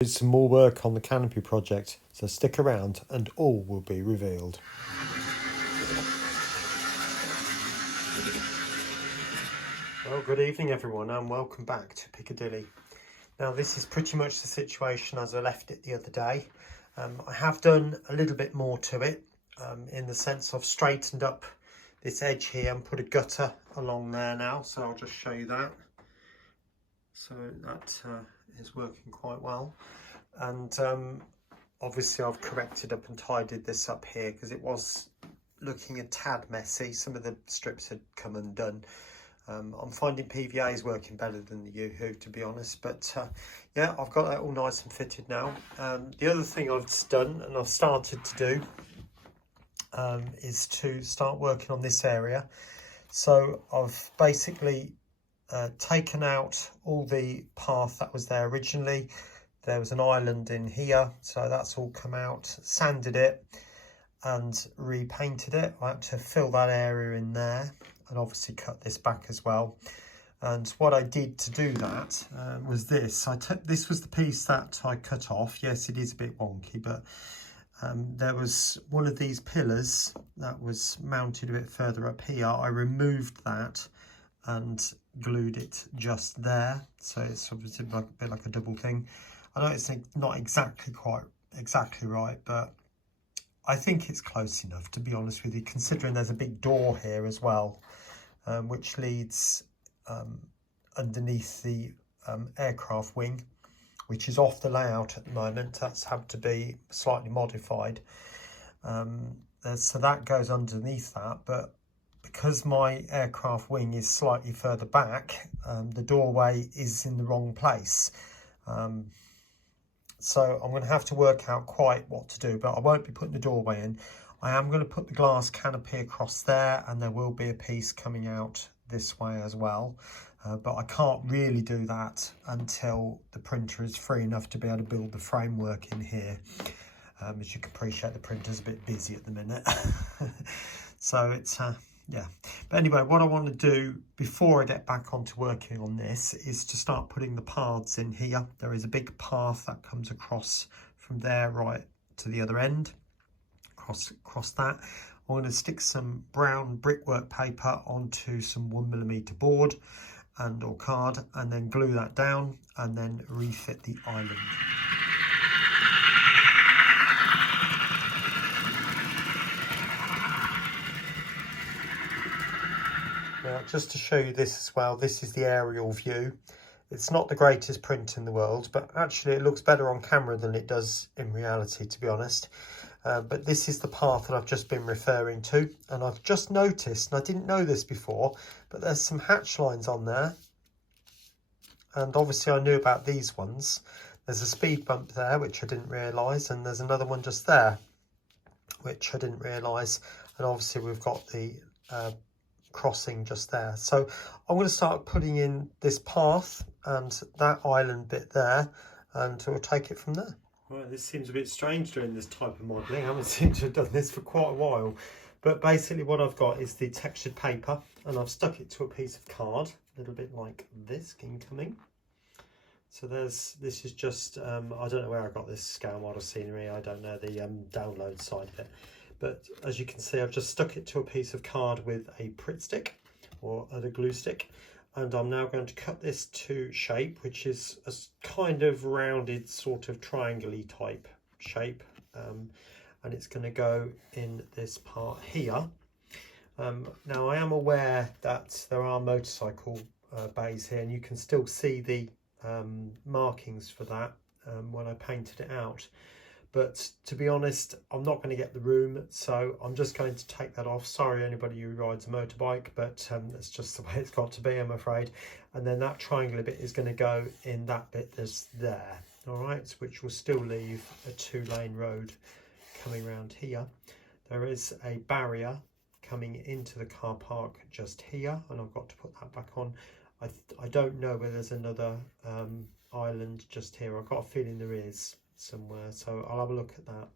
There's some more work on the canopy project, so stick around and all will be revealed. Well, good evening everyone and welcome back to Piccadilly. Now this is pretty much the situation as I left it the other day. I have done a little bit more to it in the sense of straightened up this edge here and put a gutter along there now, so I'll just show you that. So that is working quite well, and obviously I've corrected up and tidied this up here because it was looking a tad messy. Some of the strips had come undone. I'm finding PVA is working better than the Yoo-hoo, to be honest, but yeah, I've got that all nice and fitted now. The other thing I've done and I've started to do is to start working on this area. So I've basically taken out all the path that was there originally. There was an island in here, so that's all come out, sanded it and repainted it. I had to fill that area in there and obviously cut this back as well. And what I did to do that was this. This was the piece that I cut off. Yes, it is a bit wonky, but there was one of these pillars that was mounted a bit further up here. I removed that and glued it just there, so it's obviously a bit like a double thing. I know it's not quite exactly right, but I think it's close enough, to be honest with you, considering there's a big door here as well, which leads underneath the aircraft wing, which is off the layout at the moment. That's had to be slightly modified, so that goes underneath that. But because my aircraft wing is slightly further back, the doorway is in the wrong place. So I'm going to have to work out quite what to do, but I won't be putting the doorway in. I am going to put the glass canopy across there, and there will be a piece coming out this way as well. But I can't really do that until the printer is free enough to be able to build the framework in here. As you can appreciate, the printer's a bit busy at the minute. So it's yeah, but anyway, what I want to do before I get back onto working on this is to start putting the paths in here. There is a big path that comes across from there right to the other end, across that. I'm going to stick some brown brickwork paper onto some 1mm board or card, and then glue that down and then refit the island. Now, just to show you this as well, this is the aerial view. It's not the greatest print in the world, but actually it looks better on camera than it does in reality, to be honest. But this is the path that I've just been referring to, and I've just noticed, and I didn't know this before, but there's some hatch lines on there. And obviously I knew about these ones. There's a speed bump there, which I didn't realise, and there's another one just there, which I didn't realise. And obviously we've got the crossing just there. So I'm going to start putting in this path and that island bit there, and we'll take it from there. Right, this seems a bit strange doing this type of modelling. I haven't seemed to have done this for quite a while. But basically what I've got is the textured paper, and I've stuck it to a piece of card, a little bit like this, incoming. So this is just, I don't know where I got this scale model scenery. I don't know the download side of it. But as you can see, I've just stuck it to a piece of card with a Pritt stick or other glue stick. And I'm now going to cut this to shape, which is a kind of rounded sort of triangle-y type shape. And it's going to go in this part here. Now I am aware that there are motorcycle bays here, and you can still see the markings for that when I painted it out. But to be honest, I'm not going to get the room, so I'm just going to take that off. Sorry anybody who rides a motorbike, but that's just the way it's got to be, I'm afraid. And then that triangular bit is going to go in that bit that's there, all right, which will still leave a 2-lane road coming around here. There is a barrier coming into the car park just here, and I've got to put that back on. I don't know whether there's another island just here. I've got a feeling there is somewhere, so I'll have a look at that.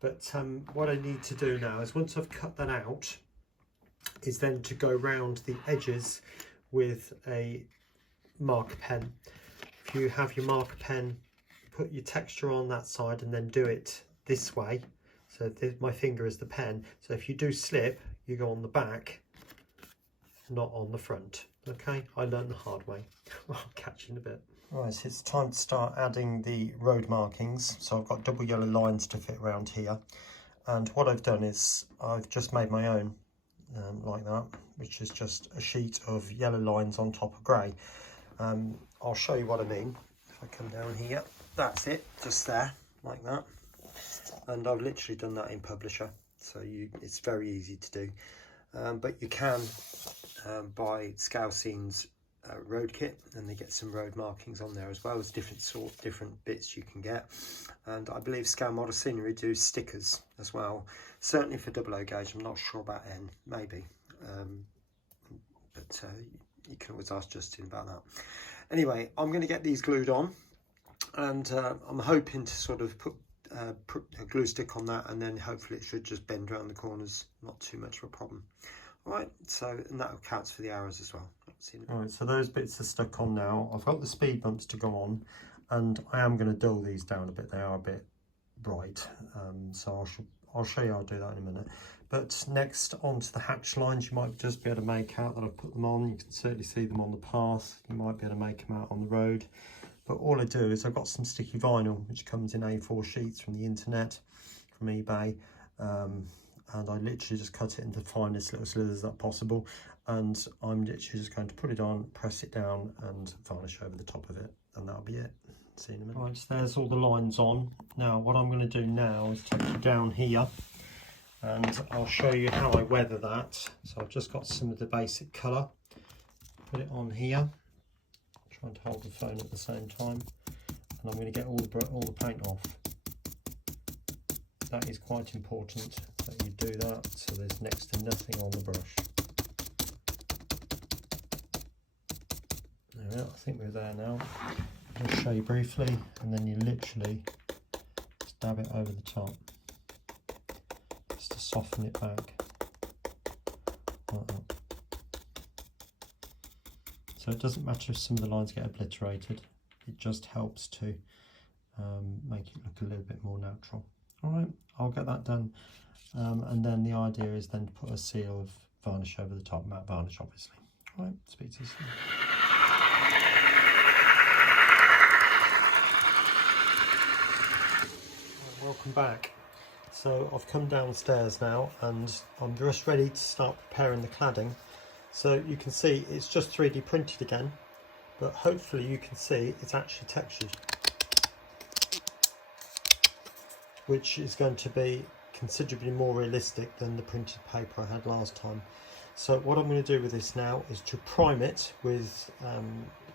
But what I need to do now is, once I've cut that out, is then to go round the edges with a marker pen. If you have your marker pen put your texture on that side and then do it this way. So my finger is the pen. So if you do slip, you go on the back, not on the front. Okay, I learned the hard way. I'll catch you in a bit. Right, so it's time to start adding the road markings. So I've got double yellow lines to fit around here. And what I've done is I've just made my own like that, which is just a sheet of yellow lines on top of grey. I'll show you what I mean. If I come down here, that's it, just there, like that. And I've literally done that in Publisher, so it's very easy to do. But you can buy Scale Scenes road kit, and they get some road markings on there as well as different bits you can get. And I believe Scale Model Scenery do stickers as well, certainly for 00 gauge. I'm not sure about N, maybe, but you can always ask Justin about that. Anyway, I'm going to get these glued on, and I'm hoping to sort of put a glue stick on that, and then hopefully it should just bend around the corners, not too much of a problem. All right, so, and that counts for the arrows as well. All right, so those bits are stuck on now. I've got the speed bumps to go on, and I am going to dull these down a bit. They are a bit bright, so I'll show you how to do that in a minute. But next, onto the hatch lines, you might just be able to make out that I've put them on. You can certainly see them on the path. You might be able to make them out on the road. But all I do is I've got some sticky vinyl, which comes in A4 sheets from the internet, from eBay. And I literally just cut it into the finest little slithers that possible. And I'm literally just going to put it on, press it down, and varnish over the top of it. And that'll be it. See you in a minute. Right, so there's all the lines on. Now, what I'm going to do now is take you down here, and I'll show you how I weather that. So I've just got some of the basic colour. Put it on here. Trying to hold the phone at the same time, and I'm going to get all the paint off. That is quite important that you do that, so there's next to nothing on the brush. There we are, I think we're there now. I'll show you briefly, and then you literally just dab it over the top, just to soften it back, like that. So it doesn't matter if some of the lines get obliterated, it just helps to make it look a little bit more natural. Alright, I'll get that done, and then the idea is then to put a seal of varnish over the top, matte varnish obviously. Alright, speak to you soon. Welcome back. So I've come downstairs now, and I'm just ready to start preparing the cladding. So you can see it's just 3D printed again, but hopefully you can see it's actually textured, which is going to be considerably more realistic than the printed paper I had last time. So what I'm going to do with this now is to prime it with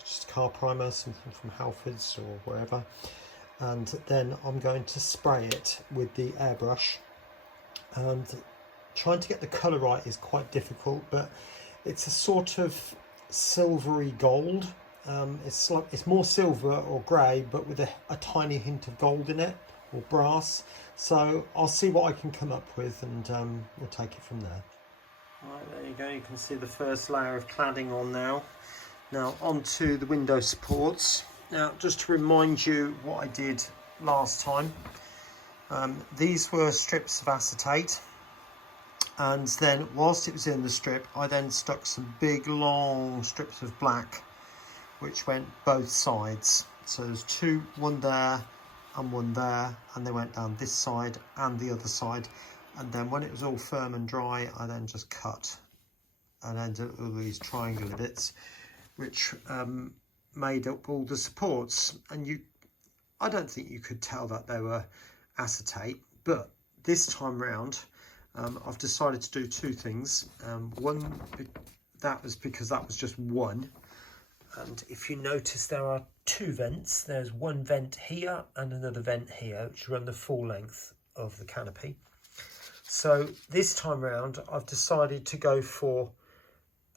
just a car primer, something from Halfords or wherever, and then I'm going to spray it with the airbrush. And trying to get the colour right is quite difficult, but it's a sort of silvery gold. It's more silver or grey, but with a tiny hint of gold in it, or brass. So I'll see what I can come up with, and we'll take it from there. Right, there you go. You can see the first layer of cladding on now. Now onto the window supports. Now, just to remind you what I did last time, these were strips of acetate. And then whilst it was in the strip, I then stuck some big long strips of black, which went both sides. So there's two, one there and one there, and they went down this side and the other side. And then when it was all firm and dry, I then just cut and ended up with these triangular bits, which made up all the supports. And I don't think you could tell that they were acetate, but this time round, I've decided to do two things. One, that was because that was just one. And if you notice, there are two vents. There's one vent here and another vent here, which run the full length of the canopy. So this time round, I've decided to go for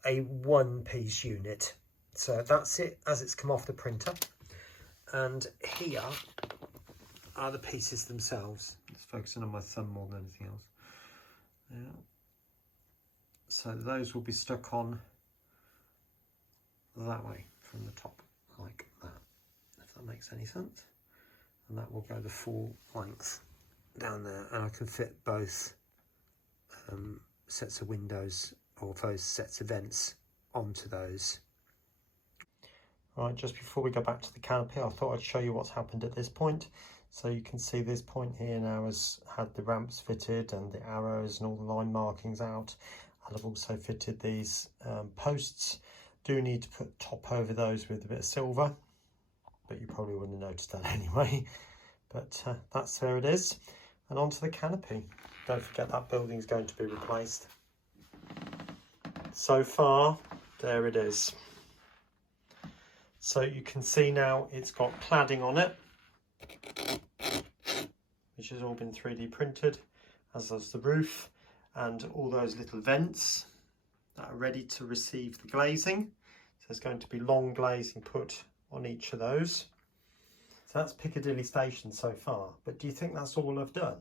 a one-piece unit. So that's it as it's come off the printer. And here are the pieces themselves. Just focusing on my thumb more than anything else. Yeah. So those will be stuck on that way from the top, like that, if that makes any sense. and that will go the full length down there, and I can fit both sets of windows, or those sets of vents, onto those. Right, just before we go back to the canopy, I thought I'd show you what's happened at this point. So you can see this point here now has had the ramps fitted and the arrows and all the line markings out, and I've also fitted these posts. Do need to put top over those with a bit of silver, but you probably wouldn't have noticed that anyway. But that's where it is. And onto the canopy. Don't forget that building's going to be replaced. So far, there it is. So you can see now it's got cladding on it, which has all been 3D printed, as does the roof, and all those little vents that are ready to receive the glazing. So there's going to be long glazing put on each of those. So that's Piccadilly Station so far, but do you think that's all I've done?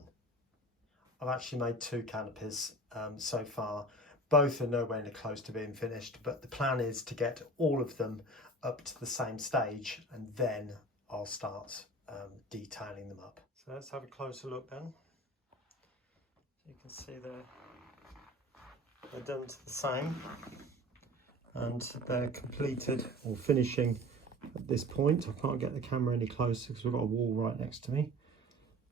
I've actually made 2 canopies so far. Both are nowhere near close to being finished, but the plan is to get all of them up to the same stage, and then I'll start detailing them up. So let's have a closer look then. You can see they're done to the same, and they're completed or finishing at this point. I can't get the camera any closer because we've got a wall right next to me,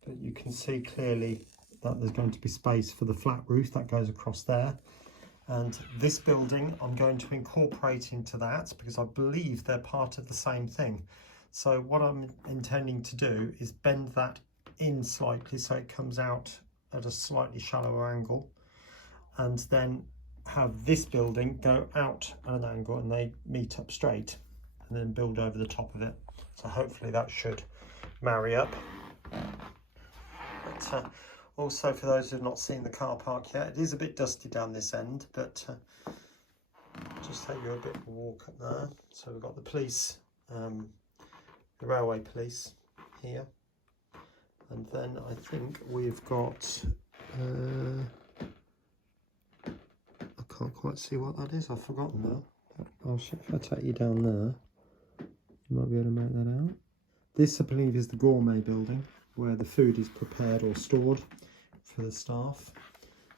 but you can see clearly that there's going to be space for the flat roof that goes across there. And this building I'm going to incorporate into that, because I believe they're part of the same thing. So what I'm intending to do is bend that in slightly so it comes out at a slightly shallower angle, and then have this building go out at an angle and they meet up straight, and then build over the top of it. So hopefully that should marry up. But also, for those who've not seen the car park yet, it is a bit dusty down this end, but just take you a bit of a walk up there. So we've got the police, the railway police here, and then I think we've got I can't quite see what that is, I've forgotten now. If I take you down there, you might be able to make that out. This, I believe, is the gourmet building where the food is prepared or stored for the staff,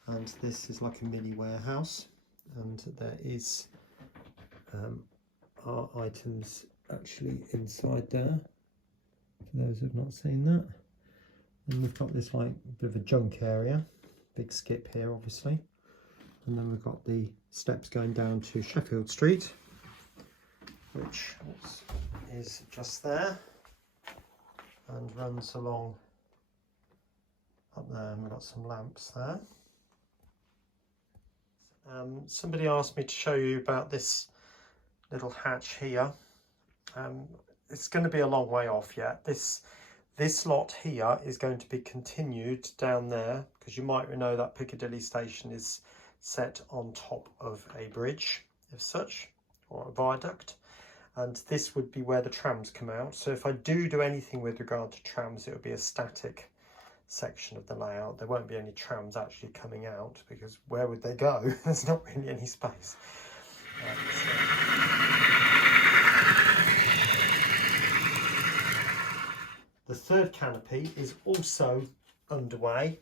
and this is like a mini warehouse, and there is our items actually inside there, for those who've not seen that. And we've got this like bit of a junk area, big skip here obviously, and then we've got the steps going down to Sheffield Street, which is just there and runs along up there, and we've got some lamps there. Somebody asked me to show you about this little hatch here. It's going to be a long way off yet. This lot here is going to be continued down there, because you might know that Piccadilly Station is set on top of a bridge as such, or a viaduct, and this would be where the trams come out. So if I do anything with regard to trams, it would be a static section of the layout. There won't be any trams actually coming out, because where would they go? There's not really any space. The third canopy is also underway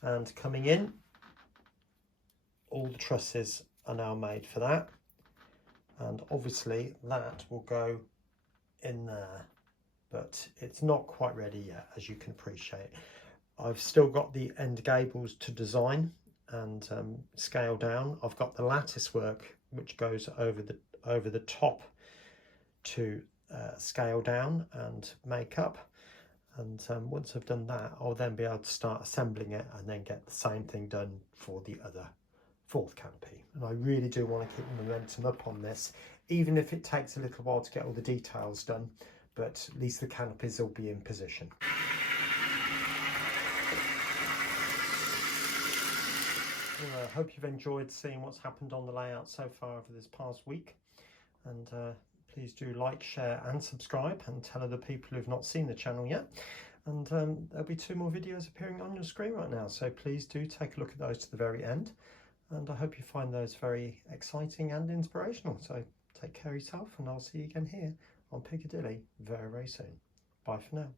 and coming in. All the trusses are now made for that, and obviously that will go in there, but it's not quite ready yet, as you can appreciate. I've still got the end gables to design and scale down. I've got the lattice work which goes over the top to scale down and make up, and once I've done that, I'll then be able to start assembling it and then get the same thing done for the other fourth canopy. And I really do want to keep the momentum up on this, even if it takes a little while to get all the details done, but at least the canopies will be in position. Well, I hope you've enjoyed seeing what's happened on the layout so far over this past week, and please do like, share and subscribe, and tell other people who've not seen the channel yet. And there'll be 2 more videos appearing on your screen right now, so please do take a look at those to the very end, and I hope you find those very exciting and inspirational. So take care of yourself, and I'll see you again here on Piccadilly very, very soon. Bye for now.